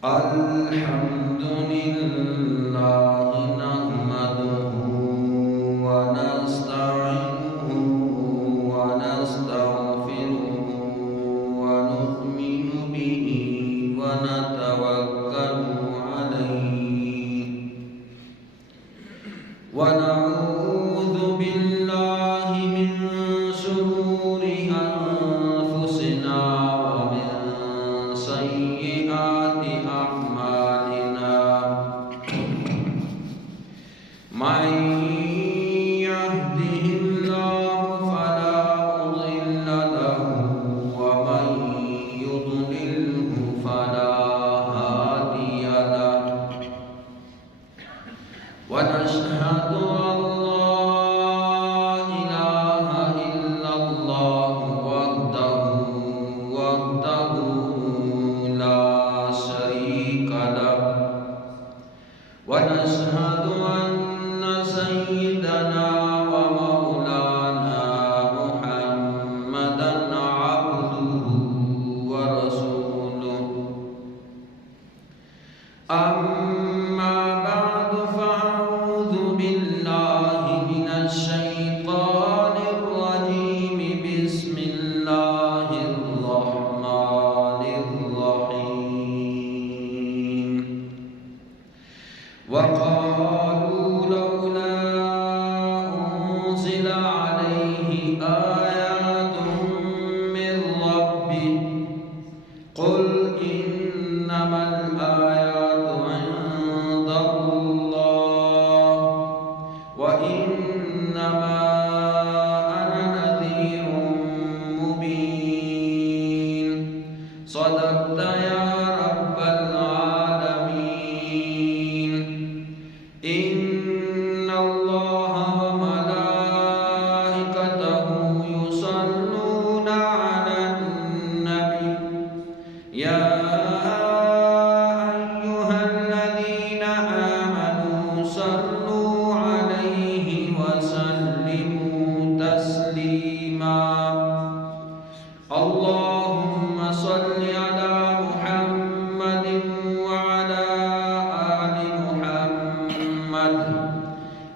الحمد لله نحمده ونستعينه ونستغفره ونؤمن به ونتوكل عليه ونعوذ بالله من شرور أنفسنا ومن سيئات أعمالنا من يهده الله فلا مضل له ومن يضلله فلا هادي له ونشهد أن لا إله إلا الله وحده لا شريك له ونشهد أن سيدنا ومولانا محمدا عبده ورسوله أما بعد فأعوذ بالله من الشيطان الرجيم بسم الله الرحمن الرحيم وقالوا لولا أنزل عليه آيات من ربه قل إنما الآيات عند الله وإنما أنا نذير مبين صدقت يا رب العالمين إن الله وملائكته يصلون على النبي يا أيها الذين آمنوا صلوا عليه وسلموا تسليما اللهم صل على محمد وعلى آل محمد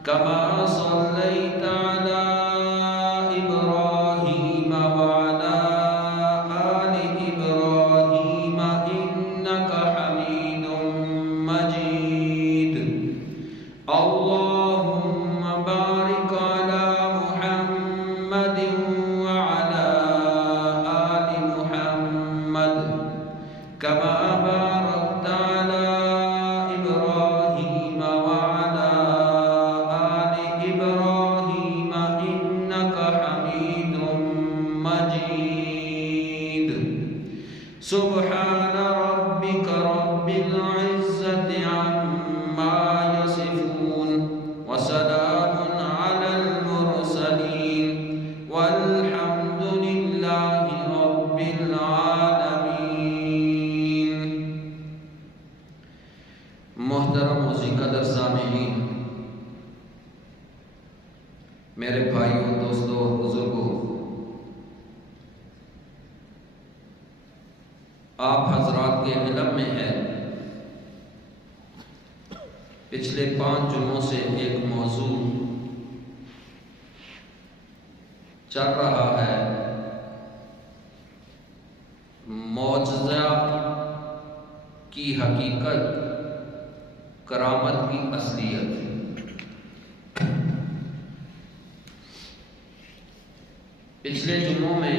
كما صليت على إبراهيم وعلى آل إبراهيم إنك حميد مجيد اللهم بارك على محمد وعلى آل محمد كما باركت على إبراهيم وعلى آل إبراهيم إنك حميد مجيد سبحان ربك رب العزة عما يصفون وسلام على المرسلين والحمد لله رب العالمين محترم موسیقی در سامعین، میرے بھائیوں، دوستوں، بزرگوں، آپ حضرات کے علم میں ہے پچھلے 5 جمعوں سے ایک موضوع چل رہا ہے، معجزہ کی حقیقت، کرامت کی اصلیت۔ پچھلے جمعوں میں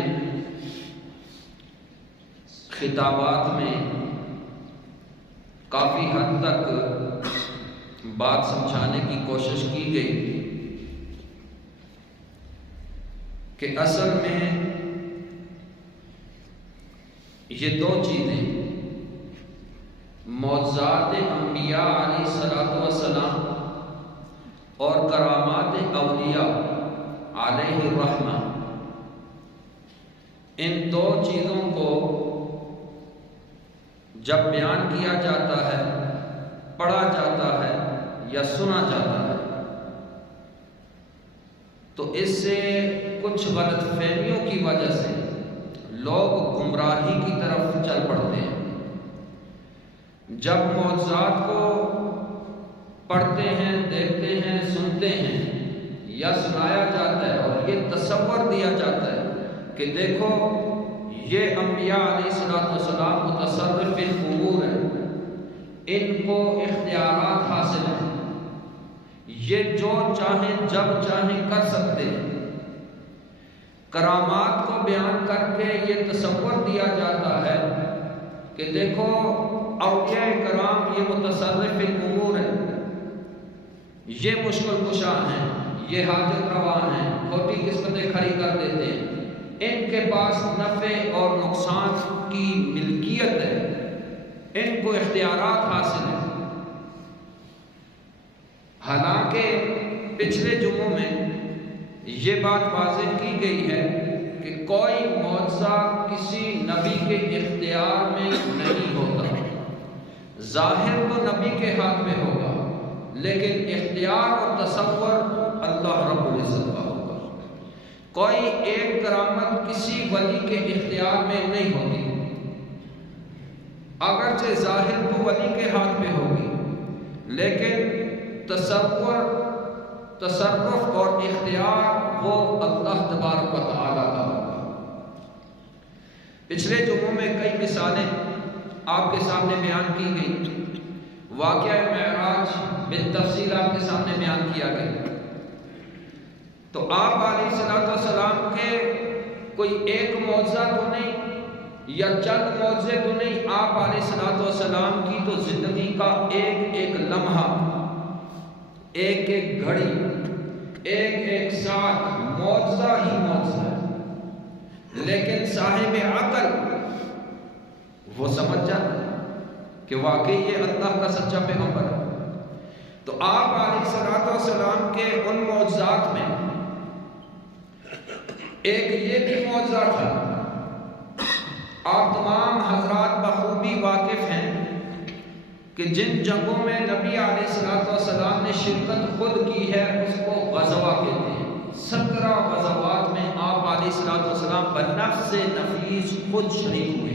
خطابات میں کافی حد تک بات سمجھانے کی کوشش کی گئی کہ اصل میں یہ 2 چیزیں، معجزات انبیاء علیہ السلام اور کرامات اولیاء علیہ الرحمہ، ان 2 چیزوں کو جب بیان کیا جاتا ہے، پڑھا جاتا ہے یا سنا جاتا ہے تو اس سے کچھ غلط فہمیوں کی وجہ سے لوگ گمراہی کی طرف چل پڑتے ہیں، جب معجزات کو پڑھتے ہیں، دیکھتے ہیں، سنتے ہیں یا سنایا جاتا ہے اور یہ تصور دیا جاتا ہے کہ دیکھو یہ انبیاء علیہ السلام متصرف الامور ہیں، ان کو اختیارات حاصل ہیں، یہ جو چاہیں جب چاہیں کر سکتے ہیں، کرامات کو بیان کر کے یہ تصور دیا جاتا ہے کہ دیکھو اولیاء کرام یہ متصرف الامور ہیں، یہ مشکل کشا ہیں، یہ حاجت روا ہیں، کھوٹی قسمتیں کھڑی کر دیتے ہیں، ان کے پاس نفع اور نقصان کی ملکیت ہے، ان کو اختیارات حاصل ہیں۔ حالانکہ پچھلے جمعوں میں یہ بات واضح کی گئی ہے کہ کوئی معجزہ کسی نبی کے اختیار میں نہیں ہوتا، ظاہر تو نبی کے ہاتھ میں ہوگا لیکن اختیار اور تصور اللہ رب العزت کا ہوگا۔ کوئی ایک کرامت کسی ولی کے اختیار میں نہیں ہوتی، اگرچہ ظاہر تو ولی کے ہاتھ میں ہوگی لیکن تصور، تصرف اور اختیار وہ اللہ تبارک و تعالیٰ کا ہوگا۔ پچھلے جمعوں میں کئی مثالیں آپ کے سامنے بیان کی گئی، واقعہ معراج بالتفصیل آپ کے سامنے بیان کیا گیا۔ تو آپ علیہ السلام کے کوئی ایک معجزہ تو نہیں یا چند معجزے تو نہیں، آپ علیہ السلام کی تو زندگی کا ایک ایک لمحہ، ایک ایک گھڑی، ایک ایک ساتھ معجزہ ہی معجزہ ہے، لیکن صاحب عقل وہ سمجھ جاتا ہے کہ واقعی یہ اللہ کا سچا پیغمبر ہے۔ تو آپ علیہ السلام کے ان معجزات میں ایک یہ بھی معجزہ تھا، آپ تمام حضرات بخوبی واقف ہیں کہ جن جنگوں میں نبی علیہ السلام نے شرکت خود کی ہے اس کو غزوہ کہتے ہیں۔ 17 غزوات میں آپ علیہ السلام بنفس نفیس خود شریک ہوئے۔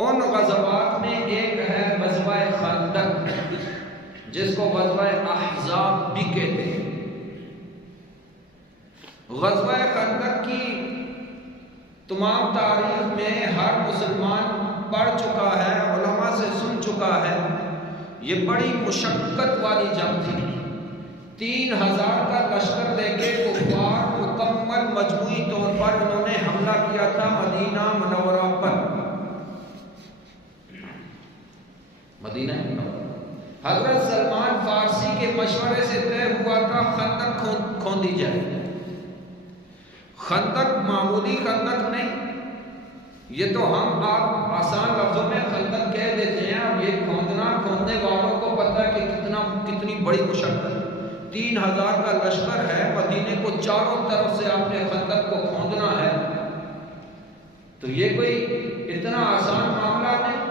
ان غزوات میں ایک ہے غزوہ خندق، جس کو غزوہ احزاب بھی کہتے ہیں۔ غزوہ خندق کی تمام تاریخ میں ہر مسلمان پڑھ چکا ہے، علماء سے سن چکا ہے، یہ بڑی مشقت والی جنگ تھی۔ 3000 کا لشکر لے کے کفار مکمل مجموعی طور پر انہوں نے حملہ کیا تھا مدینہ منورہ پر، مدینہ منورہ۔ حضرت سلمان فارسی کے مشورے سے طے ہوا تھا خندق کھودی جائے۔ خندق معمولی خندق نہیں، یہ تو ہم آپ آسان لفظوں میں خندق کہہ دیتے ہیں، اب یہ کھودنے والوں کو پتہ ہے کہ کتنی بڑی مشقت۔ 3000 کا لشکر ہے، مدینے کو چاروں طرف سے آپ نے خندق کو کھودنا ہے، تو یہ کوئی اتنا آسان معاملہ نہیں۔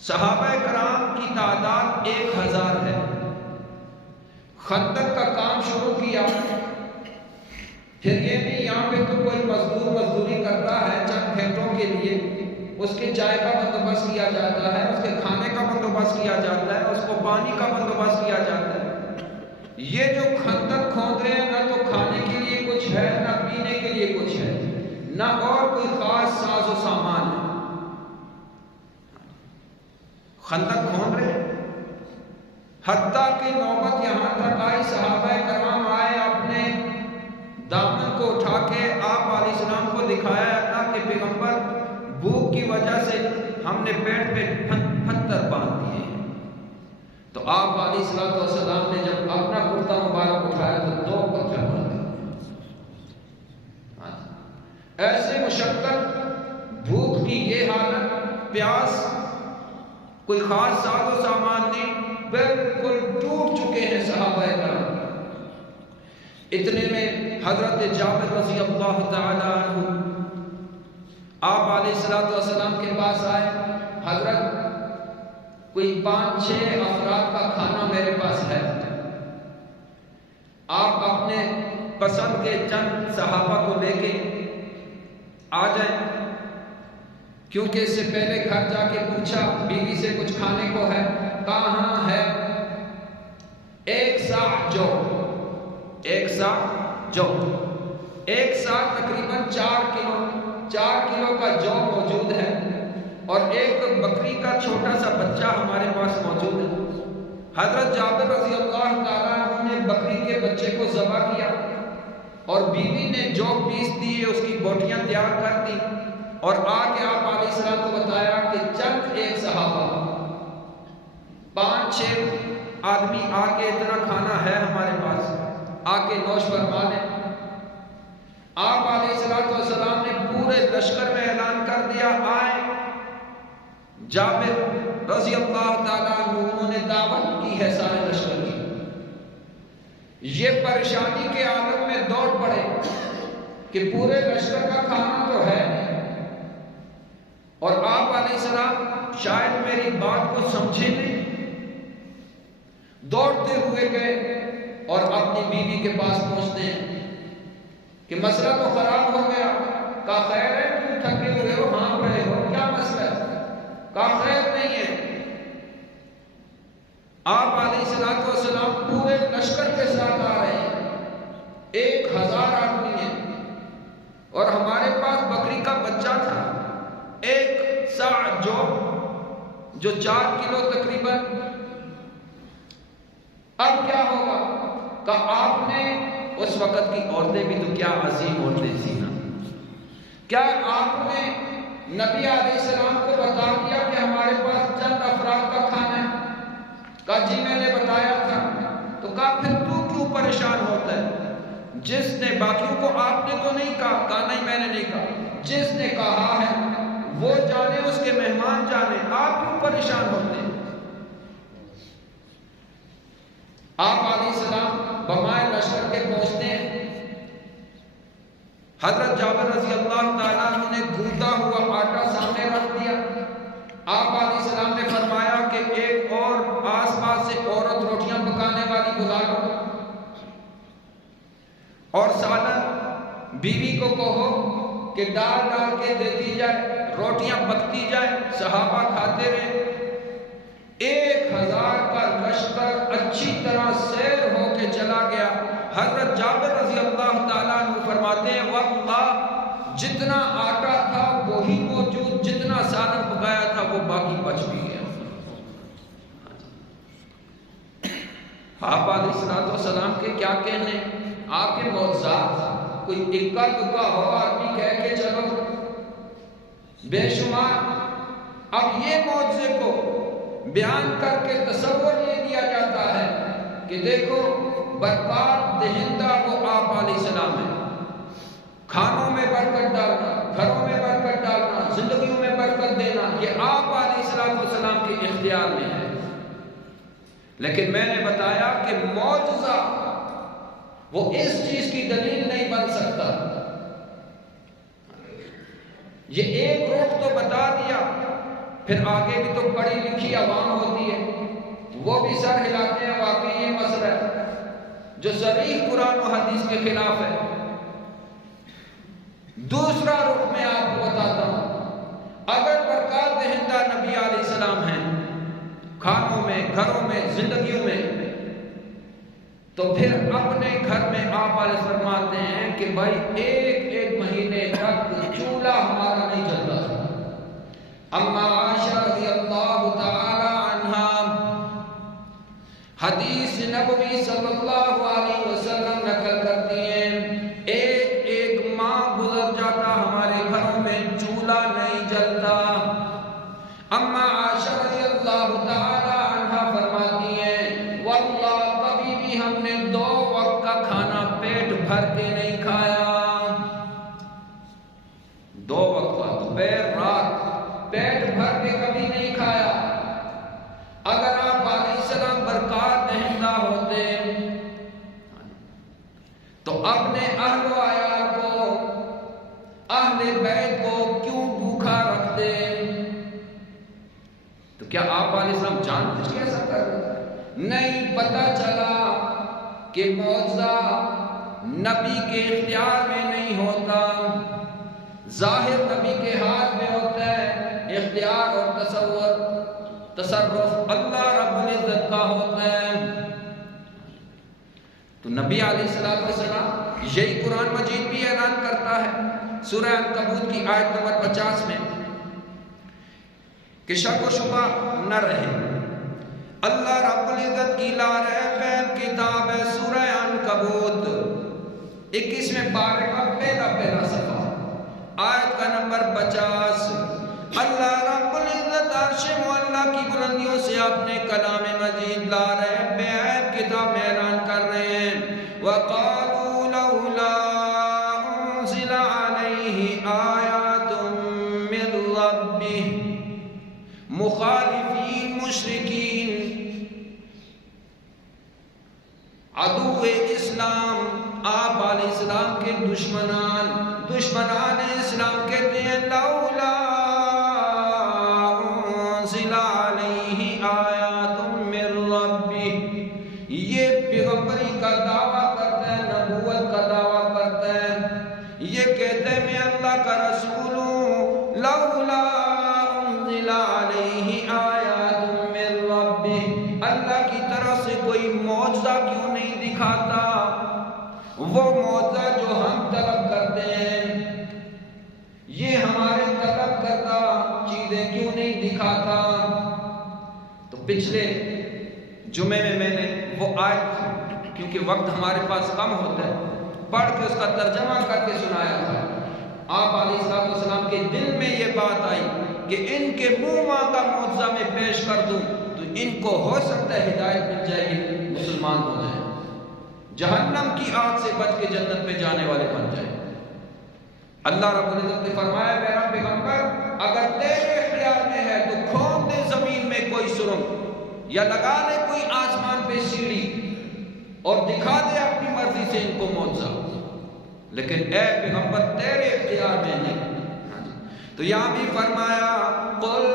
صحابہ کرام کی تعداد 1000 ہے، خندق کا کام شروع کیا۔ پھر یہ بھی یہاں پہ تو کوئی مزدوری کرتا ہے چند گھنٹوں کے لیے، اس کے چائے کا بندوبست کیا جاتا ہے، اس کے کھانے کا بندوبست کیا جاتا ہے، اس کو پانی کا بندوبست کیا جاتا ہے۔ یہ جو خندق کھود رہے ہیں، نہ تو کھانے کے لیے کچھ ہے، نہ پینے کے لیے کچھ ہے، نہ اور کوئی خاص ساز و سامان ہے، خندق کھود رہے ہیں۔ حتیٰ کہ نوبت یہاں تک آئی، صحابہ کرام آئے، اپنے دامن کو اٹھا کے آپ علیہ السلام کو دکھایا، اللہ کے پیغمبر بھوک کی وجہ سے ہم نے پیٹ پہ پتھر باندھ دیے۔ تو آپ علیہ السلام نے جب اپنا کرتا مبارک اٹھایا تو 2 پتھر باندھے۔ ایسے مشقت، بھوک کی یہ حالت، پیاس، کوئی خاص ساز و سامان نہیں، بالکل ٹوٹ چکے ہیں صحابہ کرام۔ اتنے میں حضرت جابر رضی اللہ تعالی عنہ آپ علیہ السلام کے پاس آئے، حضرت کوئی 5-6 افراد کا کھانا میرے پاس ہے، آپ اپنے پسند کے چند صحابہ کو لے کے آ جائیں۔ کیونکہ اس سے پہلے گھر جا کے پوچھا بیوی سے کچھ کھانے کو ہے؟ کہاں ہے؟ 1 سا جو 1 سا جو 1 سا تقریباً 4 کلو کا جو موجود ہے، اور ایک بکری کا چھوٹا سا بچہ ہمارے پاس موجود ہے۔ حضرت جابر رضی اللہ تعالیٰ عنہ نے بکری کے بچے کو ذبح کیا، اور بیوی نے جو پیس دیے اس کی بوٹیاں تیار کر دی، اور آ کے آپ علیہ السلام کو بتایا کہ چند ایک صحابہ 5-6 آدمی آ کے اتنا کھانا ہے ہمارے پاس، آ کے نوش فرما لیں۔ آپ علیہ السلام نے پورے لشکر میں اعلان کر دیا، آئیں۔ جابر رضی اللہ تعالیٰ عنہ انہوں نے دعوت کی ہے سارے لشکر کی۔ یہ پریشانی کے عالم میں دوڑ پڑے کہ پورے لشکر کا کھانا تو ہے، اور آپ علیہ السلام شاید میری بات کو سمجھے نہیں۔ دوڑتے ہوئے گئے اور اپنی بیوی کے پاس پہنچتے ہیں کہ مسئلہ تو خراب ہو گیا۔ کہا خیر ہے، کیوں تھکے ہوئے ہو، ہاں رہے ہو، کیا مسئلہ ہے؟ کہا خیر نہیں ہے۔ آپ علیہ السلام پورے لشکر کے ساتھ آ رہے ہیں، 1000 آدمی ہیں، اور ہمارے پاس بکری کا بچہ تھا 1 سا جو 4 کلو تقریباً۔ اب کیا ہوگا؟ کہا آپ نے اس وقت کی عورتیں بھی تو کیا عظیم عورتیں تھیں نا، کیا آپ نے نبی علیہ السلام کو بتا دیا کہ ہمارے پاس چند افراد کا کھانا ہے؟ کہا جی میں نے بتایا تھا۔ تو کہا پھر تو کیوں پریشان ہوتا ہے؟ جس نے باقیوں کو آپ نے تو نہیں کہا؟ کہا نہیں میں نے نہیں کہا، جس نے کہا ہے وہ جانے، اس کے مہمان جانے، آپ کیوں پریشان ہوتے ہیں؟ آپ علیہ السلام بمائے لشکر کے پہنچتے ہیں۔ حضرت جابر رضی اللہ تعالیٰ عنہ نے گوندا ہوا آٹا سامنے رکھ دیا۔ آپ علیہ السلام نے فرمایا کہ ایک اور آس پاس سے عورت روٹیاں پکانے والی بلا لو، اور سالن بیوی کو کہو کہ ڈال ڈال کے دیتی جائے، روٹیاں پکتی جائے، صحابہ کھاتے رہے۔ 1000 کا لشکر اچھی طرح سیر ہو کے چلا گیا۔ حضرت جابر رضی اللہ تعالیٰ عنہ فرماتے ہیں واللہ جتنا آٹا تھا وہی موجود، جتنا سالن پکایا تھا وہ باقی بچ بھی گیا۔ آپ علیہ السلام کے کیا کہنے، آپ کے معجزات کوئی اکا دکا ہو آدمی کہہ کے چلو بے شمار۔ اب یہ معجزے کو بیان کر کے تصور یہ دیا جاتا ہے کہ دیکھو برکات دہندہ وہ آپ علیہ السلام ہے، کھانوں میں برکت ڈالنا، گھروں میں برکت ڈالنا، زندگیوں میں برکت دینا، یہ آپ علیہ السلام کے اختیار میں ہے۔ لیکن میں نے بتایا کہ معجزہ وہ اس چیز کی دلیل نہیں بن سکتا۔ یہ ایک رخ تو بتا دیا، پھر آگے بھی تو پڑھی لکھی عوام ہوتی ہے، وہ بھی سر ہلاتے ہیں واقعی یہ مسئلہ ہے جو صریح قرآن و حدیث کے خلاف ہے۔ دوسرا رخ میں آپ کو بتاتا ہوں، اگر برکات دہندہ نبی علیہ السلام ہیں کھانوں میں، گھروں میں، زندگیوں میں، تو پھر اپنے گھر میں آپ علیہ فرماتے ہیں کہ بھائی ایک مہینے تک چولہا ہمارا نہیں جلتا تھا۔ اما عائشہ رضی اللہ تعالی عنہا حدیث نبوی صلی اللہ علیہ وسلم نقل کرتی ہیں، ایک ماہ گزر جاتا ہمارے گھروں میں چولہا نہیں جلتا۔ اما عائشہ رضی اللہ تعالی عنہا فرماتی ہیں واللہ کبھی بھی ہم نے 2 وقت کا کھانا پیٹ بھر کے نہیں کھایا۔ 2 وقت کا دوپہر رات پیٹ بھر کے کبھی نہیں کھایا۔ اگر آپ علیہ السلام برکات دہندہ ہوتے تو اپنے اہل و عیال کو، اہل بیت کو کیوں بھوکا رکھتے؟ تو کیا آپ علیہ السلام جان بوجھ کے ایسا کر رہے تھے؟ نہیں، پتہ چلا کہ معجزہ نبی کے اختیار میں نہیں ہوتا، ظاہر نبی کے ہاتھ میں ہوتا ہے، اختیار اور تصرف اللہ رب العزت کا ہوتا ہے۔ تو نبی علیہ السلام یہی قرآن مجید بھی اعلان کرتا ہے سورہ عنکبوت کی آیت نمبر 50 میں کہ شک و شبہ نہ رہے، اللہ رب العزت کی لا ریب کتاب ہے۔ سورہ عنکبوت 21 پارے کا پہلا صفحہ، آیت کا نمبر 50۔ اللہ رب العزت عرش معلیٰ کی بلندیوں سے اپنے کلام مجید لا ریب کتاب میں اعلان کر رہے ہیں، وَقَالُوا لَوْلَا أُنزِلَ عَلَيْهِ آيَاتٌ مِّن رَّبِّهِ، مخالفین مشرکین عدو اسلام آپ علیہ السلام کے دشمنان اسلام کہتے ہیں لولا انزل علیہ آیات من ربہ، یہ پیغمبری کا دعویٰ کرتا ہے، نبوت کا دعویٰ کرتا ہے، یہ کہتے ہیں میں اللہ کا رسول ہوں، لولا انزل علیہ آیات من ربہ، اللہ کی طرف سے کوئی معجزہ کیوں نہیں دکھاتا؟ وہ معجزہ جو ہم طلب کرتے ہیں، یہ ہمارے طلب کردہ چیزیں کیوں نہیں دکھاتا؟ تو پچھلے جمعے میں نے وہ آیت، کیونکہ وقت ہمارے پاس کم ہوتا ہے، پڑھ کے اس کا ترجمہ کر کے سنایا تھا۔ آپ علیہ السلام کے دل میں یہ بات آئی کہ ان کے منہ مانگا معجزہ میں پیش کر دوں تو ان کو ہو سکتا ہے ہدایت مل جائے گی، مسلمان ہو جائے، جہنم کی آگ سے بچ کے جنت میں جانے والے بن جائے۔ اللہ رب العزت نے فرمایا میرا پیغمبر اگر تیرے اختیار میں ہے تو کھود دے زمین میں کوئی سرنگ یا لگا لے کوئی آسمان پہ سیڑھی اور دکھا دے اپنی مرضی سے ان کو معجزہ، لیکن اے پیغمبر تیرے اختیار میں نہیں۔ تو یہاں بھی فرمایا قل،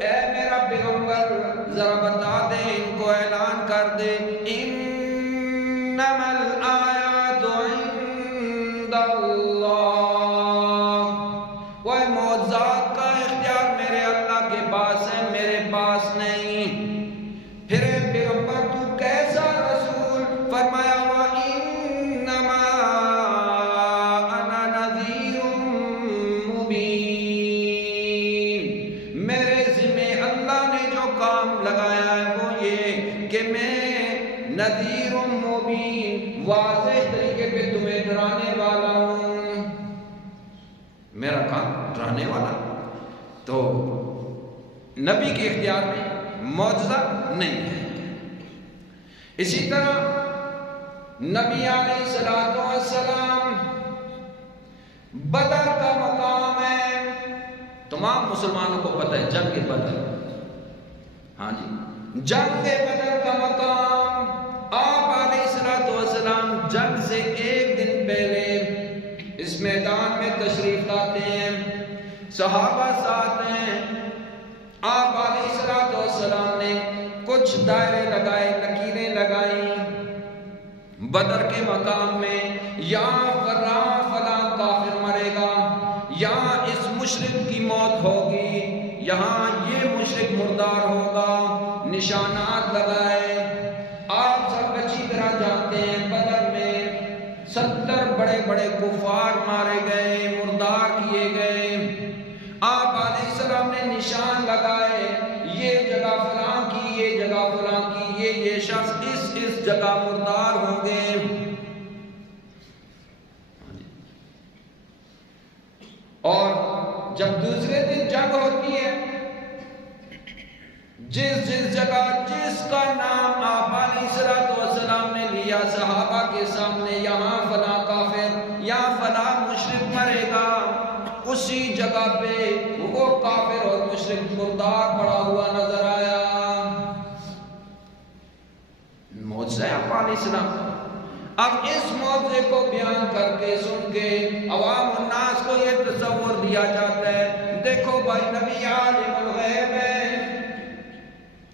اے میرا پیغمبر ذرا بتا دے، ان کو اعلان کر دے، انما الآیات عند اللہ، وہ معجزات کا اختیار میرے اللہ کے پاس ہے، میرے پاس نہیں۔ پھر اے پیغمبر تو کیسا رسول؟ فرمایا وَإِنَّمَا أَنَا نَذِيرٌ مُبِينٌ، میرے ذمہ اللہ نے جو کام لگایا ہے وہ یہ کہ میں نذیر مبین، واضح طریقے پہ تمہیں ڈرانے والا ہوں، میرا کام ڈرانے والا۔ تو نبی کے اختیار میں معجزہ نہیں ہے۔ اسی طرح نبی علیہ السلام بدر کا مقام ہے، تمام مسلمانوں کو پتہ ہے، جنگ بدر، ہاں جی، جنگ بدر کا مقام، آپ علیہ السلام جنگ سے ایک دن پہلے اس میدان میں تشریف لاتے ہیں، صحابہ ساتھ ہیں، آپ علیہ السلام نے کچھ دائرے لگائے، لکیریں لگائیں بدر کے مقام میں، یہاں فلاں کافر مرے گا، یہاں اس مشرک کی موت ہوگی، یہاں یہ مشرک مردار ہوگا، نشانات لگائے۔ آپ سب اچھی طرح جانتے ہیں بدر میں 70 بڑے بڑے کفار مارے گئے، مردار کیے گئے۔ آپ علیہ السلام نے نشان لگائے، یہ جگہ فلاں کی، یہ جگہ فلاں کی، یہ شخص اس جگہ مردار ہوں گے۔ اور جب دوسرے دن جنگ ہوتی ہے، جس جگہ جس کا نام آپ علیہ السلام نے لیا صحابہ کے سامنے، یہاں فلاں کافر، یہاں فلاں مشرک مرے گا، اسی جگہ پہ وہ کافر اور مشرک مردار پڑا ہوا نظر آیا۔ معجزہ آپ علیہ السلام۔ اب اس معجزے کو بیان کر کے سن کے عوام الناس کو یہ تصور دیا جاتا ہے، دیکھو بھائی نبی عالم الغیب ہے،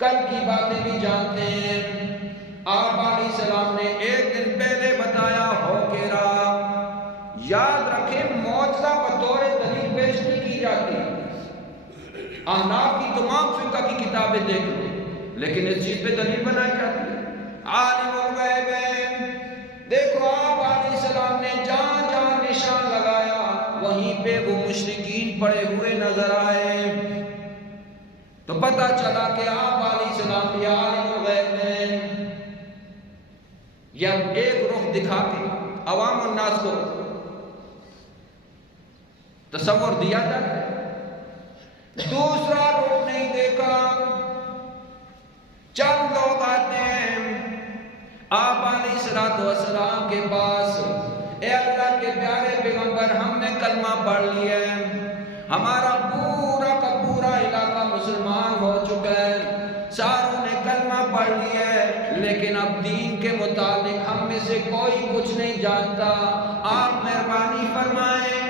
کل کی باتیں بھی جانتے ہیں، آپ علیہ السلام نے ایک دن پہلے بتایا ہو کے رہا۔ یاد رکھیں معجزہ بطور دلیل جاتی. احناف کی تمام فقہ کی کتابیں دیکھ لو لیکن اس چیز پہ دلیل بنائی جاتی ہے. عالم الغیب ہے. دیکھو آپ علیہ السلام نے جہاں جہاں نشان لگایا وہیں پہ وہ مشرکین پڑے ہوئے نظر آئے. تو پتہ چلا کہ آپ علیہ السلام بھی عالم الغیب ہیں. یا ایک رخ دکھا کے عوام الناس کو تصور دیا جاتا ہے. دوسرا رخ نہیں دیکھا. چند لوگ آتے ہیں آپ علیہ السلام کے پاس. اے اللہ کے پیارے پیغمبر ہم نے کلمہ پڑھ لیا ہے, ہمارا پورا کا پورا علاقہ مسلمان ہو چکا ہے, ساروں نے کلمہ پڑھ لیا ہے, لیکن اب دین کے متعلق ہم میں سے کوئی کچھ نہیں جانتا. آپ مہربانی فرمائیں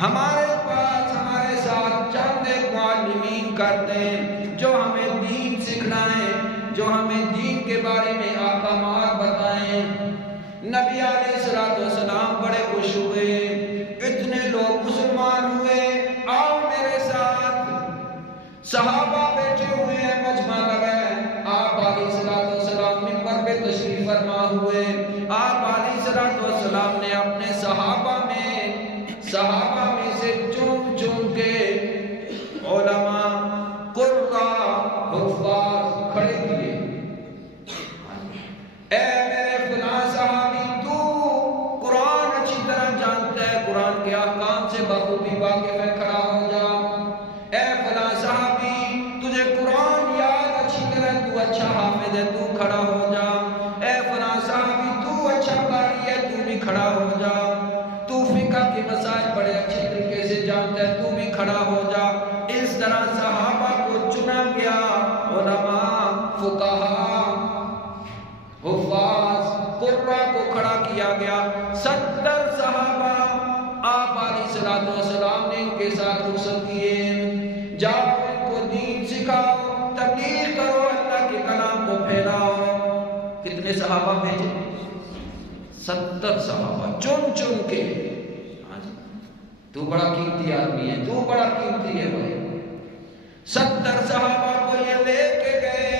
ہمارے پاس ہمارے ساتھ چند ایک معلمین کر دیں جو ہمیں دین سکھلائیں, جو ہمیں دین کے بارے میں احکامات بتائیں. نبی علیہ السلام بڑے خوش ہوئے, اتنے لوگ مسلمان ہوئے, آؤ میرے ساتھ. صحابہ بیٹھے ہوئے ہیں, مجمع لگا ہے. آپ علیہ السلام منبر پہ تشریف فرما ہوئے. آپ علیہ السلام نے اپنے صحابہ میں سے چن چن کے علماء, قراء, حفاظ کھڑے کیے. اے میرے فلاں صحابی, تو قرآن اچھی طرح جانتا ہے, قرآن کے احکام سے بخوبی واقف ہے, کھڑا ہو جا. اے فلاں صحابی, تجھے قرآن یاد اچھی طرح, تو اچھا حافظ ہے, تو کھڑا ہو جا. اے فلاں صحابی, تو اچھا قاری ہے, تو بھی کھڑا ہو جا. تو فقہ کے مسائل بڑے اچھے طریقے سے جانتا ہے, تو بھی کھڑا ہو جا. اس طرح صحابہ کو چنا گیا, علماء, فقہاء, حفاظ, قراء کو کھڑا کیا گیا. 70 صحابہ آپ علیہ السلام نے ان کے ساتھ رخصت کیے. جاؤ ان کو دین سکھاؤ, تبلیغ کرو, اللہ کے کلام کو پھیلاؤ. کتنے صحابہ بھیجے؟ 70 صحابہ چن چن کے. تو بڑا قیمتی آدمی ہے, تو بڑا قیمتی ہے بھائی. 70 صحابہ کو یہ لے کے گئے,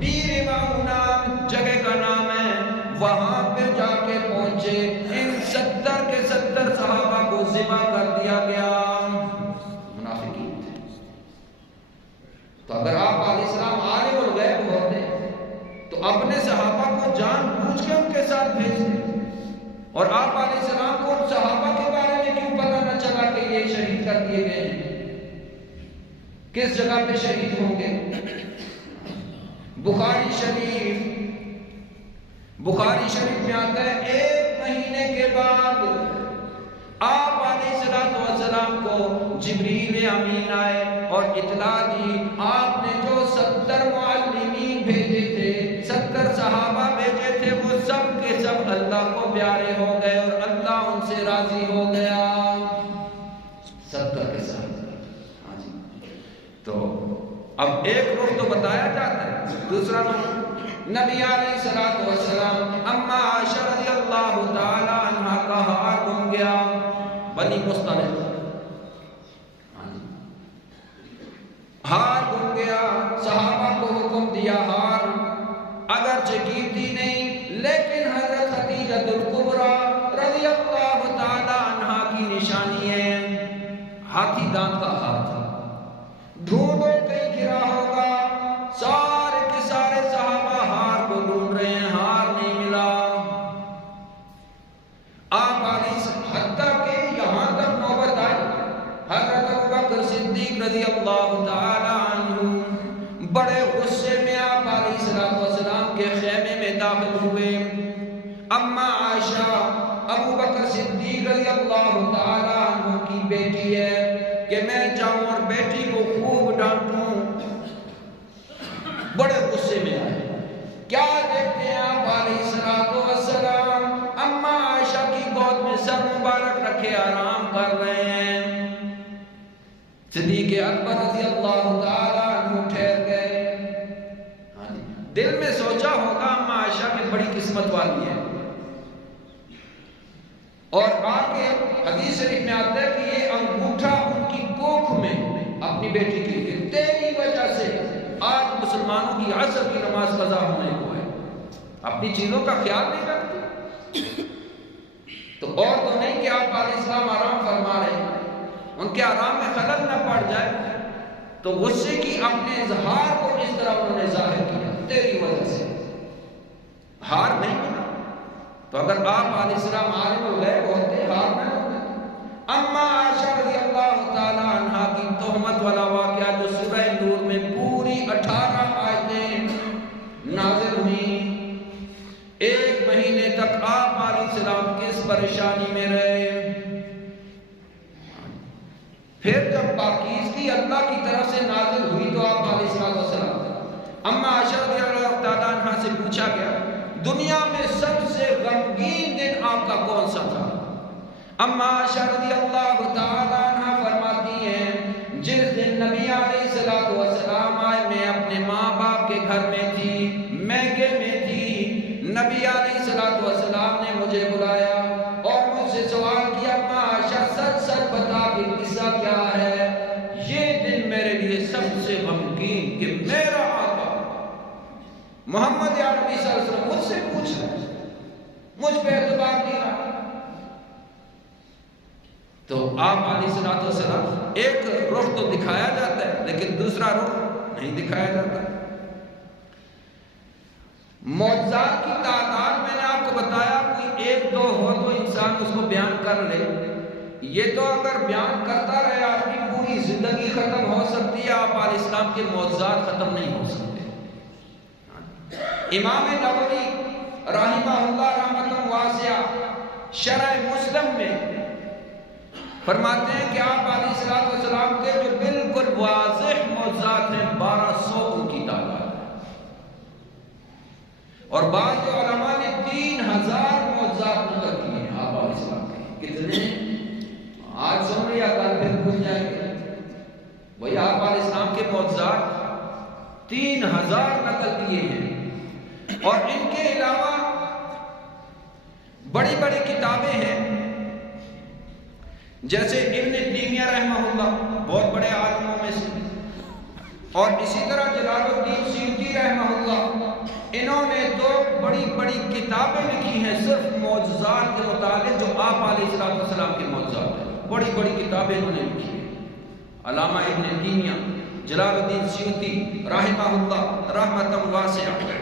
بیر امام نام جگہ کا نام ہے, وہاں پہ جا کے پہنچے. ان 70 کے 70 صحابہ کو ذبح کر دیا گیا. منافقین تھے. تو اگر آپ علیہ السلام عالم الغیب ہوتے تو اپنے صحابہ کو جان بوجھ کے ان کے ساتھ بھیجتے, اور آپ علیہ السلام کو ان صحابہ کے بارے میں کیوں پتہ نہ چلا کہ یہ شہید کر دیے گئے ہیں, کس جگہ پہ شہید ہوں گے. بخاری شریف میں آتا ہے 1 مہینے کے بعد آپ علیہ السلام کو جبریل امین آئے اور اطلاع دی, آپ نے جو 70 معلمین بھیجے تھے, 70 صحابہ بھیجے تھے, وہ سب کے سب اللہ کو پیارے ہو گئے اور اللہ ان سے راضی ہو گیا. 70 کے ساتھ. تو اب ایک رخ تو بتایا جاتا ہے, دوسرا رخ نبی علیہ السلام اما عائشہ رضی اللہ تعالی عنہ کا ہار گم گیا بنی مصطلق. ہار گم گیا, صحابہ کو حکم دیا ہار اگرچہ قیمتی نہیں لیکن حضرت خدیجہ الکبریٰ رضی اللہ تعالی عنہ کی نشانی ہے. ہاتھی دانت کا ہار تھا. ڈھونڈو کہیں گرا ہوگا, سارے کے سارے صحابہ ہار کو ڈھونڈ رہے ہیں, ہار نہیں ملا. آپ حتیٰ کہ یہاں تک نوبت آئی حضرت ابوبکر صدیق رضی اللہ تعالی عنہ بڑے غصے میں آپ علیہ السلام کے خیمے میں داخل ہوئے. اما عائشہ ابوبکر صدیق رضی اللہ تعالی عنہ کی بیٹی ہے کہ میں جاؤں اور بیٹی کو خوب ڈانٹوں. بڑے غصے میں آئے. کیا دیکھتے ہیں آپ علیہ السلام اما عائشہ کی گود میں سر مبارک رکھے آرام کر رہے ہیں. صدیق اکبر رضی اللہ تعالی عنہ ٹھہر گئے. دل میں سوچا ہوگا اما عائشہ کی بڑی قسمت والی ہے, اور آگے حدیث شریف میں آتا ہے کہ یہ انگوٹھا ان کی کوکھ میں اپنی بیٹی کے لیے، تیری وجہ سے آج مسلمانوں کی عصر کی نماز قضا ہونے کو ہے، اپنی چیزوں کا خیال نہیں رکھتے۔ تو اور تو نہیں کہ آپ علیہ السلام آرام فرما رہے ہیں، ان کے آرام میں خلل نہ پڑ جائے، تو غصے کی اپنے اظہار کو اس طرح انہوں نے ظاہر کیا، تیری وجہ سے ہار نہیں ملا۔ تو اگر آپ علیہ السلام عالم الغیب ہوتے، ہار نہ ہوتے۔ اما عائشہ رضی اللہ تعالی عنہا کی تہمت والا واقعہ جو سورہ نور میں پوری 18 آیتیں نازل ہوئیں، 1 مہینے تک آپ علیہ السلام کس پریشانی میں رہے، پھر جب پاکیزگی اللہ کی طرف سے نازل ہوئی تو آپ علیہ السلام اما عائشہ رضی اللہ تعالی عنہا سے پوچھا گیا دنیا میں سب سے غمگین دن آپ کا کون سا تھا؟ اما عائشہ رضی اللہ تعالی عنہا فرماتی ہیں جس دن نبی علیہ السلام آئے، میں اپنے ماں باپ کے گھر میں تھی، میکے میں تھی، نبی علیہ السلام نے مجھے بلایا اور مجھ سے سوال کیا اما عائشہ سچ سچ بتا کہ قصہ کیا ہے؟ یہ دن میرے لیے سب سے غمگین کہ میرا آقا محمد عربی صلی اللہ علیہ وسلم مجھ سے پوچھ رہا ہے، مجھ پہ اعتبار نہیں رہا۔ تو آپ علیہ السلام ایک رخ تو دکھایا جاتا ہے لیکن دوسرا رخ نہیں دکھایا جاتا۔ معجزات کی تعداد میں نے آپ کو بتایا کوئی 1-2 ہو تو انسان اس کو بیان کر لے، یہ تو اگر بیان کرتا رہے آدمی پوری زندگی ختم ہو سکتی ہے، آپ علیہ السلام کے معجزات ختم نہیں ہو سکتے۔ امام نووی رحمہ اللہ رحمۃ واسعہ شرح مسلم میں فرماتے ہیں کہ آپ علیہ السلام کے جو بالکل واضح معجزات ہیں 1200 ان کی تعداد ہے، اور بعض علماء نے 3000 معجزات نقل کیے ہیں آپ علیہ السلام کے۔ کتنے؟ آج سن لیا کل پھر بھول جائیں گے۔ وہی آپ علیہ السلام کے معجزات 3000 نقل کیے ہیں، اور ان کے علاوہ بڑی بڑی کتابیں ہیں، جیسے ابن تیمیہ رحمہ اللہ بہت بڑے عالموں میں سے، اور اسی طرح جلال الدین سیوطی رحمہ اللہ، انہوں نے تو بڑی بڑی کتابیں لکھی ہیں صرف معجزات کے متعلق جو آپ علیہ السلام کے معجزات ہیں، بڑی بڑی کتابیں انہوں نے لکھی ہیں۔ علامہ ابن تیمیہ، جلال الدین سیوطی رحمہ اللہ رحمۃ واسعہ۔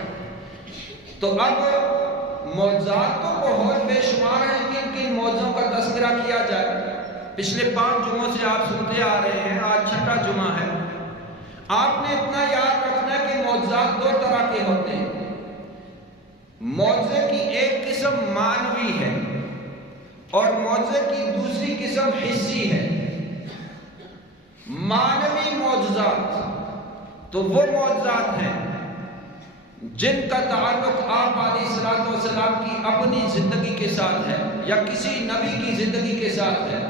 تو اب معجزات تو بہت بے شمار ہیں کہ ان کی معجزوں کا تذکرہ کیا جائے۔ پچھلے 5 جمعوں سے آپ سنتے آ رہے ہیں، آج 6واں جمعہ ہے۔ آپ نے اتنا یاد رکھنا ہے کہ معجزات 2 طرح کے ہوتے ہیں۔ معجزے کی ایک قسم معنوی ہے اور معجزے کی دوسری قسم حسی ہے۔ معنوی معجزات تو وہ معجزات ہیں جن کا تعلق آپ علیہ السلام کی اپنی زندگی کے ساتھ ہے یا کسی نبی کی زندگی کے ساتھ ہے،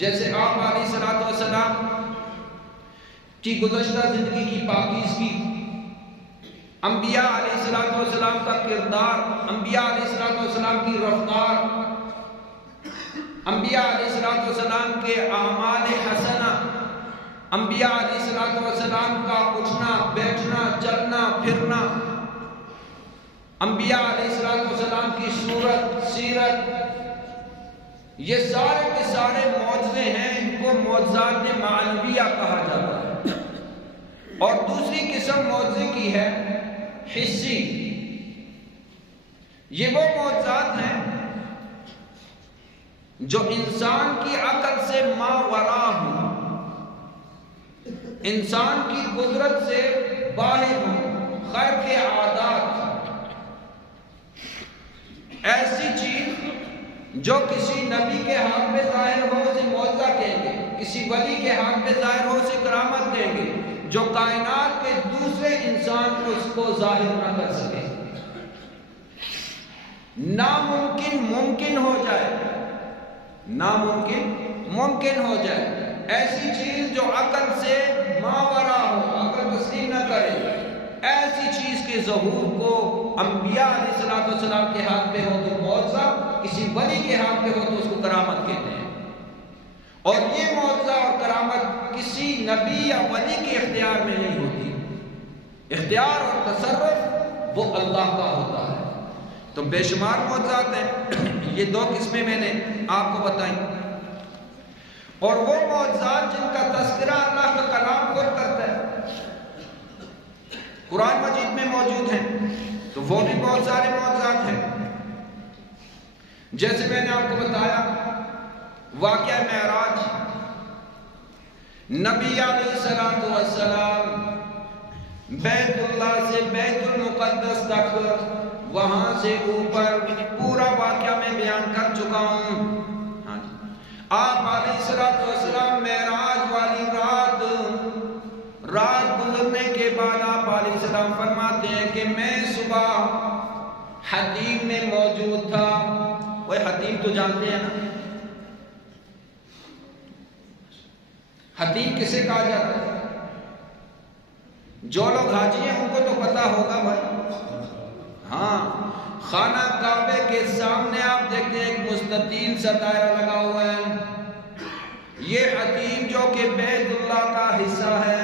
جیسے آپ علیہ السلام کی گزشتہ زندگی کی پاکیزگی، انبیاء علیہ السلام کا کردار، انبیاء علیہ السلام کی رفتار، انبیاء علیہ السلام کے اعمال حسنہ، انبیاء علیہ السلام کا اٹھنا بیٹھنا چلنا پھرنا، انبیاء علیہ السلام کی صورت سیرت، یہ سارے کے سارے معجزے ہیں، ان کو معجزات معنویہ کہا جاتا ہے۔ اور دوسری قسم معجزے کی ہے حسی۔ یہ وہ معجزات ہیں جو انسان کی عقل سے ماوراء ہوں، انسان کی قدرت سے باہر ہوں، خیر کے عادات، ایسی چیز جو کسی نبی کے ہاتھ میں ظاہر ہو اسے معجزہ کہیں گے، کسی ولی کے ہاتھ میں ظاہر ہو اسے کرامت کہیں گے، جو کائنات کے دوسرے انسان اس کو ظاہر نہ کر سکے۔ ناممکن ممکن ہو جائے، ناممکن ممکن ہو جائے، ایسی چیز جو عقل سے ماوراء ہو، عقل تسلیم نہ کرے، ایسی چیز کے ظہور کو انبیاء علیہ السلام کے ہاتھ پہ ہو تو معجزہ، کسی ولی کے ہاتھ میں ہو تو اس کو کرامت کہتے ہیں، اور یہ معجزہ اور کرامت کسی نبی یا ولی کے اختیار میں نہیں ہوتی، اختیار اور تصرف وہ اللہ کا ہوتا ہے۔ تو بے شمار معجزات ہیں، یہ دو قسمیں میں نے آپ کو بتائیں، اور وہ معجزات جن کا تذکرہ اللہ کا کلام خود کرتا ہے، قرآن مجید میں موجود ہیں، تو وہ بھی بہت سارے معجزات ہیں۔ جیسے میں نے آپ کو بتایا واقعہ معراج، نبی علیہ السلام بیت اللہ سے بیت المقدس تک، وہاں سے اوپر، پورا واقعہ میں بیان کر چکا ہوں۔ آپ علیہ السلام معراج والی رات گزرنے کے بعد آپ علیہ السلام فرماتے ہیں کہ میں صبح حتیم میں موجود تھا۔ وہ حتیم تو جانتے ہیں نا، حتیم کسے کہا جاتا ہے؟ جو لوگ حاجی ہیں ان کو تو پتا ہوگا بھائی۔ ہاں، خانہ کعبے کے سامنے آپ دیکھتے ہیں ایک مستطیل سا دائرہ لگا ہوا ہے، یہ حتیم جو کہ بیت اللہ کا حصہ ہے،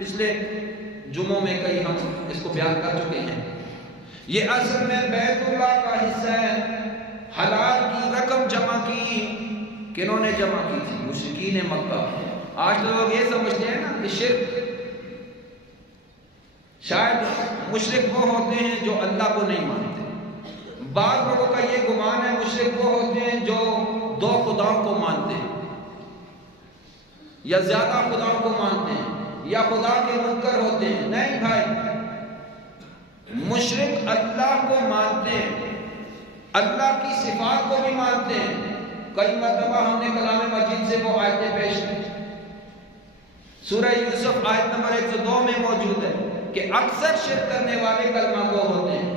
اس لیے جمعوں میں کئی ہم اس کو بیان کر چکے ہیں، یہ اصل میں بیت اللہ کا حصہ ہے۔ حلال کی رقم جمع کی، کنہوں نے جمع کی تھی؟ مشرکین مکہ۔ آج لوگ یہ سمجھتے ہیں نا کہ شرک، شاید مشرک وہ ہوتے ہیں جو اللہ کو نہیں مانتے، بعض لوگوں کا یہ گمان ہے مشرک وہ ہوتے ہیں جو دو خداؤں کو مانتے ہیں یا زیادہ خداؤں کو مانتے ہیں یا خدا کے منکر ہوتے ہیں۔ نہیں بھائی، مشرک اللہ کو مانتے ہیں، اللہ کی صفات کو بھی مانتے ہیں۔ کئی مرتبہ ہم نے کلام مجید سے وہ آیتیں پیش کی، سورہ یوسف آیت نمبر 102 میں موجود ہے کہ اکثر شرک کرنے والے کلمہ گو ہوتے ہیں۔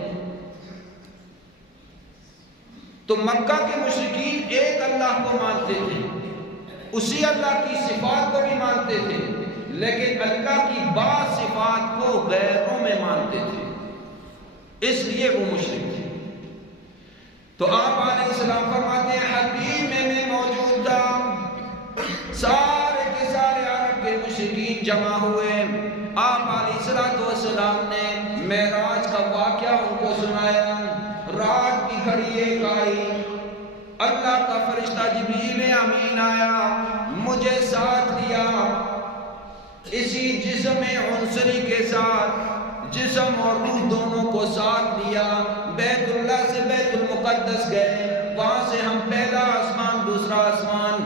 تو مکہ کے مشرکین ایک اللہ کو مانتے تھے، اسی اللہ کی صفات کو بھی مانتے تھے، لیکن اللہ کی بعض صفات کو غیروں میں مانتے تھے، اس لیے وہ مشرک تھے۔ تو آپ علیہ السلام فرماتے ہیں حتیم میں موجود تھا، سارے کے سارے عرب کے مشرکین جمع ہوئے، آپ علیہ السلام نے معراج کا واقعہ ان کو سنایا۔ رات کی گھڑی ایک آئی، اللہ کا فرشتہ جبریل امین آیا، مجھے ساتھ لیا، اسی جسم عنصری کے ساتھ، جسم اور روح دونوں کو ساتھ لیا، بیت اللہ سے بیت المقدس گئے، وہاں سے ہم پہلا آسمان، دوسرا آسمان،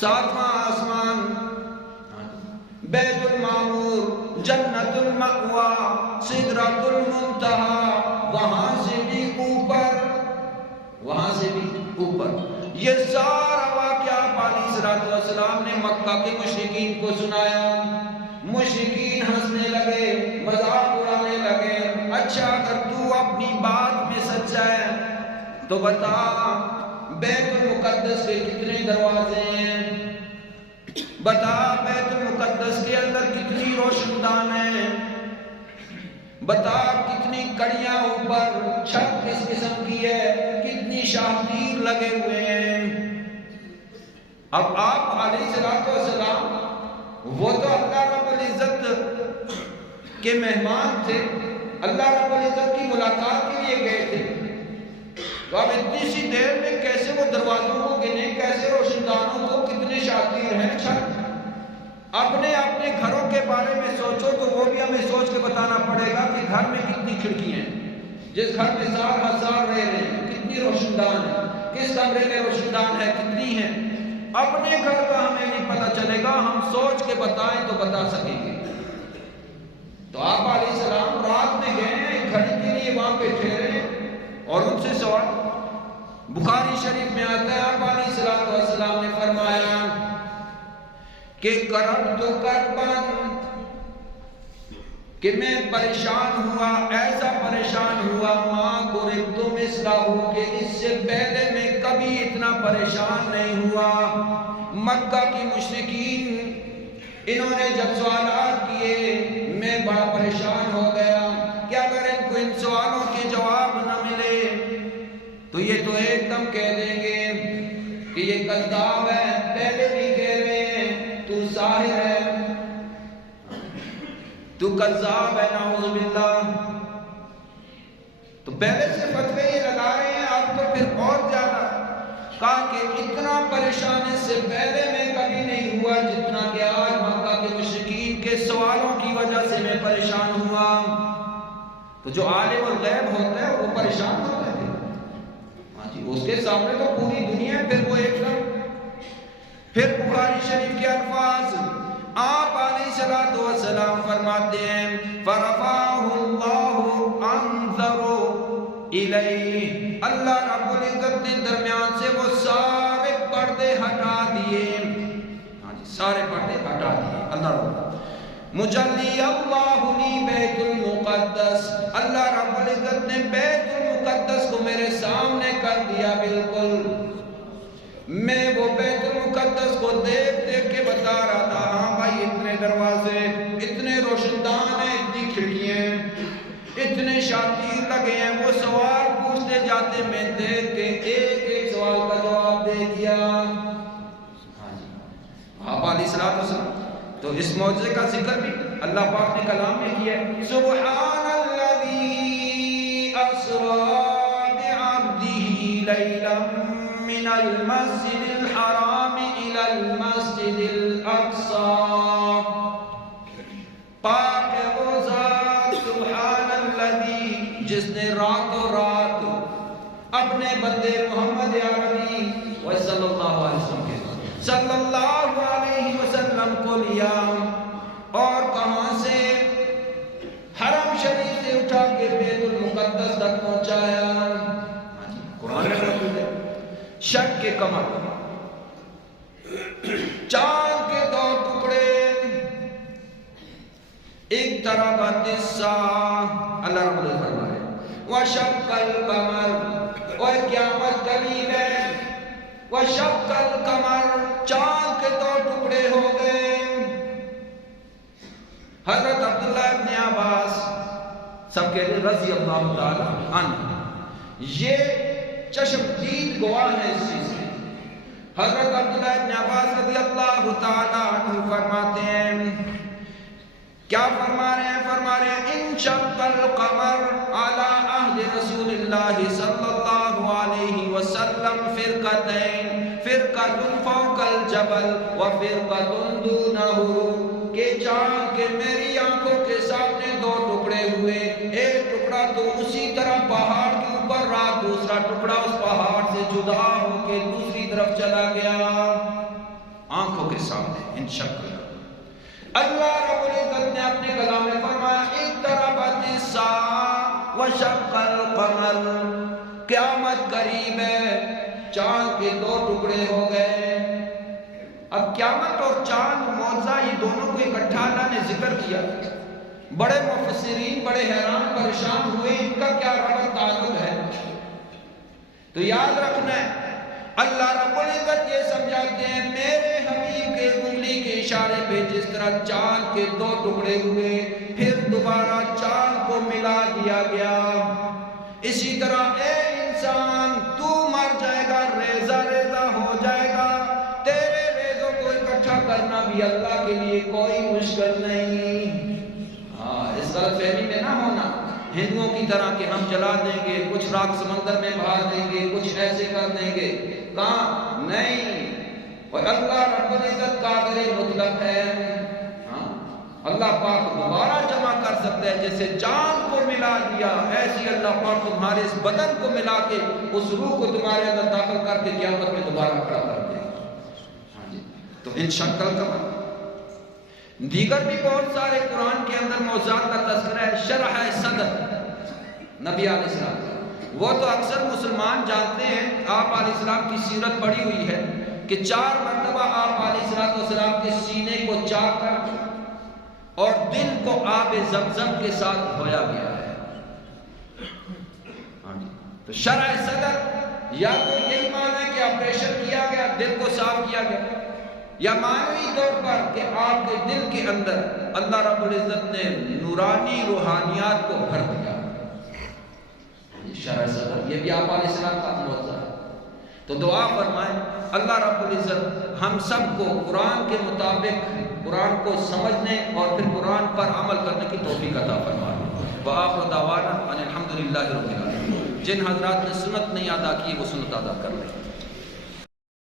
ساتواں آسمان، بیت المعمور، جنت المأوا، سدرۃ المنتہا، وہاں سے بھی اوپر، وہاں سے بھی اوپر۔ یہ سارا واقعہ علیہ السلام نے مکہ کے مشرکین کو سنایا۔ مشرکین ہنسنے لگے، مذاق اڑانے لگے، اچھا اگر تو اپنی بات میں سچا ہے تو بتا بیت المقدس کے کتنے دروازے ہیں، بتا بیت المقدس کے اندر کتنی روشن دان ہیں، بتا کتنی کڑیاں اوپر، چھت کس قسم کی ہے، کتنی شاہتیر لگے ہوئے ہیں۔ اب آپ علیہ السلام وہ تو اللہ رب العزت کے مہمان تھے، اللہ رب العزت کی ملاقات کے لیے گئے تھے، تو اب اتنی سی دیر میں کیسے وہ دروازوں کو گنے، کیسے روشن دانوں کو، کتنے شاطر ہیں۔ اپنے اپنے گھروں کے بارے میں سوچو تو وہ بھی ہمیں سوچ کے بتانا پڑے گا کہ گھر میں کتنی کھڑکی ہیں، جس گھر میں 1000 رہ رہے ہیں کتنی روشن دان ہے، کس کمرے میں روشن دان ہے کتنی ہیں۔ اپنے گھر کا ہمیں نہیں پتہ چلے گا، ہم سوچ کے بتائیں تو بتا سکیں گے۔ تو آپ علیہ السلام رات میں گئے ہیں، ایک گھڑی کے لیے وہاں پہ ٹھہرے اور ان سے سوال۔ بخاری شریف میں آتا ہے آپ علیہ السلام نے فرمایا کہ کرب تو کربن، کہ میں پریشان ہوا، ایسا پریشان ہوا، ماں کو ربتو مثلہ ہو، کہ اس سے پہلے میں کبھی اتنا پریشان نہیں ہوا۔ مکہ کی مشرکین انہوں نے جب سوالات کیے میں بڑا پریشان ہو گیا کہ اگر ان کو ان سوالوں کے جواب نہ ملے تو یہ تو ایک دم ہم کہہ دیں گے کہ یہ کذاب ہے، پہلے بھی کہہ رہے ہیں تو ساحر ہے، تو کذاب ہے، نعوذ باللہ. تو پہلے سے فتوے یہ لگا رہے ہیں، آپ تو پھر اور زیادہ. کہا کہ اتنا پریشان اس سے پہلے میں کبھی نہیں ہوا جتنا کہ آج مکہ کے مشرکین کے سوالوں کی وجہ سے میں پریشان ہوا. تو جو عالم الغیب ہوتا ہے وہ پریشان ہوتا ہے، ہاں جی، اس کے سامنے تو پوری دنیا ہے، پھر وہ ایک لمحہ. پھر بخاری شریف کے الفاظ آپ علیہ الصلوۃ والسلام فرماتے ہیں فرفعہ اللہ انظروا الیہ، اللہ رب العزت نے درمیان سے وہ سارے پردے ہٹا دیے، ہاں جی، سارے پردے ہٹا دیے. اللہ رب مجلی اللہ لی بیت المقدس، اللہ رب العزت نے بیت المقدس کو میرے سامنے کر دیا. بالکل میں وہ بیت المقدس کو دیکھ دیکھ کے بتا رہا تھا، ہاں بھائی اتنے دروازے، اتنے روشن دان ہیں، اتنی کھڑکیاں، اتنے شاطیر لگے ہیں. وہ سوال پوچھتے جاتے، میں دیکھ کے ایک ایک سوال کا جواب دے دیا. ہاں جی، آپ علیہ الصلوۃ والسلام. تو اس معجزے کا ذکر بھی اللہ پاک نے کلام میں کیا ہے. سبحان الذی اسری بعبدہ لیلا من المسجد الحرام الى المسجد الاقصى، پاک ہے وہ ذات، سبحان الذی، جس نے راتوں رات اپنے بندے محمد عربی صلی اللہ علیہ وسلم کے صلی اللہ علیہ وسلم کو لیا اور کہاں سے حرم شریف سے اٹھا کے بیت المقدس تک پہنچایا. قرآن میں موجود ہے شک کے کمر، چاند کے دو ٹکڑے، ایک طرف الساعہ، اللہ رب العزت فرمائے وشق القمر، اور قیامت قریب ہے. وشق القمر، چاند کے دو ٹکڑے ہو گئے. حضرت عبداللہ ابن عباس سب کہتے ہیں رضی اللہ تعالی عنہ، یہ چشم دید گواہ ہے اس چیز سے. حضرت عبداللہ ابن عباس رضی اللہ تعالی عنہ فرماتے ہیں، کیا فرما رہے ہیں؟ فرما رہے ہیں انشق القمر علی عہد رسول اللہ صلی اللہ علیہ وسلم فرقتین، فرقۃ فوق الجبل و فرقۃ دونہ، کہ چاند کے میری آنکھوں کے سامنے دو ٹکڑے ہوئے، ایک ٹکڑا تو اسی طرح پہاڑ کے اوپر رات، دوسرا ٹکڑا اس پہاڑ سے جدا ہو کے دوسری طرف چلا گیا، آنکھوں کے سامنے. انشق اللہ رب العزت نے اپنے کلام میں فرمایا اقتربت الساعہ وشق القمر، قیامت قریب ہے، چاند کے دو ٹکڑے ہو گئے. اب قیامت اور چاند معجزہ یہ دونوں کو اکٹھا اللہ نے ذکر کیا. بڑے مفسرین بڑے حیران پریشان ہوئے، ان کا کیا ربط تعلق ہے؟ تو یاد رکھنا ہے اللہ رب العزت یہ سمجھاتے ہیں میرے حبیب کے انگلی کے اشارے پہ جس طرح چاند کے دو ٹکڑے ہوئے پھر دوبارہ چاند کو ملا دیا گیا، اسی طرح اے انسان تو مر جائے گا، ریزہ ریزہ ہو جائے گا، تیرے ریزوں کو اکٹھا کرنا بھی اللہ کے لیے کوئی مشکل نہیں. اس غلط فہمی میں نہ ہونا ہندوؤں کی طرح کہ ہم جلا دیں گے، کچھ راک سمندر میں بہا دیں گے، کچھ ایسے کر دیں گے. کہاں نہیں، اور اللہ رب العزت قادر مطلق ہے. اللہ پاک دوبارہ جمع کر سکتا ہے، جیسے چاند کو ملا دیا ایسی اللہ پاک تمہارے اس بدن کو ملا کے اس روح کو تمہارے اندر داخل کر کے قیامت میں دوبارہ کھڑا کر دے گا. تو انشق القمر. دیگر بھی بہت سارے قرآن کے اندر معجزات کا تذکرہ ہے. شرح صدر نبی علیہ السلام، وہ تو اکثر مسلمان جانتے ہیں، آپ علیہ السلام کی سیرت پڑھی ہوئی ہے کہ 4 مرتبہ آپ علیہ السلام کے سینے کو چاک کر اور دل کو آب زمزم کے ساتھ دھویا گیا ہے. تو شرح صدر یا تو یہی معنی ہے کہ آپریشن کیا گیا، دل کو صاف کیا گیا، یا معنوی طور پر کہ آپ کے دل کے اندر اللہ رب العزت نے نورانی روحانیات کو بھر دیا. شرح صدر یہ بھی آپ علیہ السلام کا معجزہ ہے. تو دعا فرمائیں اللہ رب العزت ہم سب کو قرآن کے مطابق قرآن کو سمجھنے اور پھر قرآن پر عمل کرنے کی توفیق عطا فرمائے۔ وآخر دعوانا ان الحمدللہ رب العالمین۔ جن حضرات نے سنت نہیں ادا کی وہ سنت ادا کر لیں۔